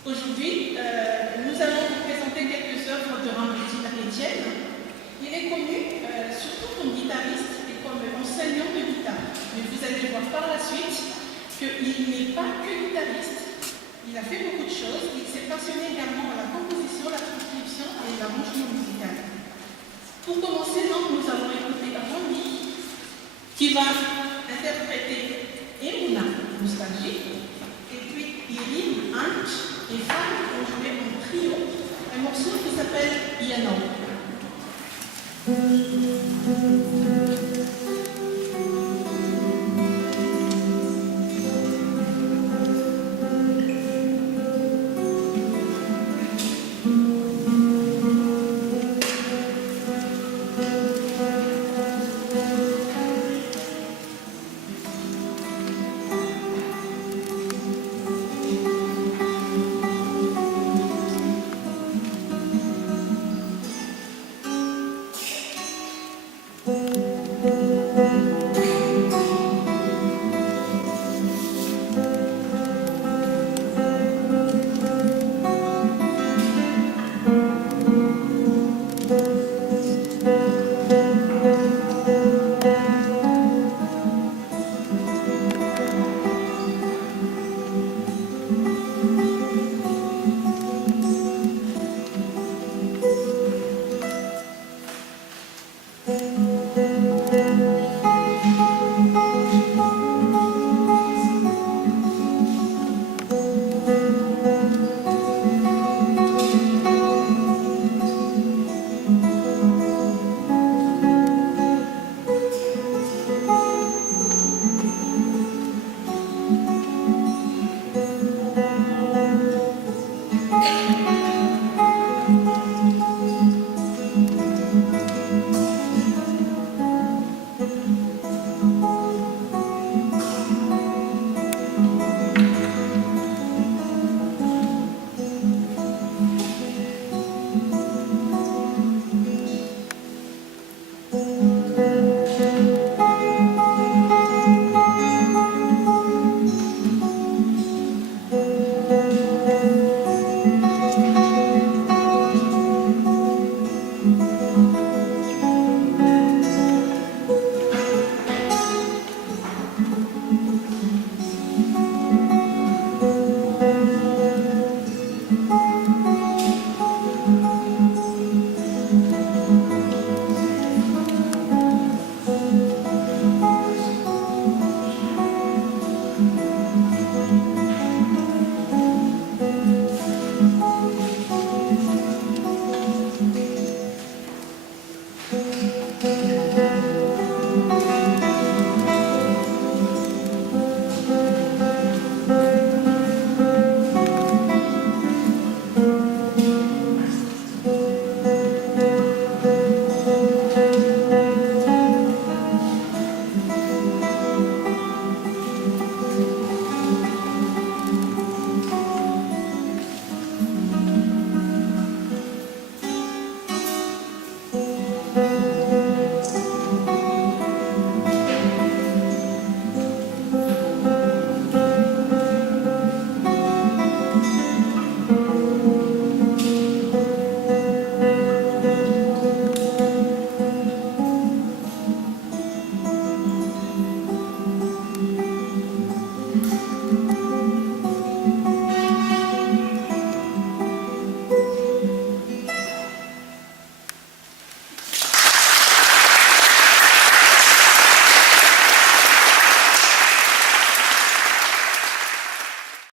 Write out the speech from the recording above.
Aujourd'hui, nous allons vous présenter quelques œuvres de Rampetit Etienne. Il est connu surtout comme guitariste et comme enseignant de guitare. Mais vous allez voir par la suite qu'il n'est pas que guitariste. Il a fait beaucoup de choses. Il s'est passionné également à la composition, la transcription et l'arrangement musical. Pour commencer, donc, nous allons écouter Randy qui va interpréter Emouna, Nostalgie, et puis Irine, Ange et Fan vont jouer en trio un morceau qui s'appelle Yano.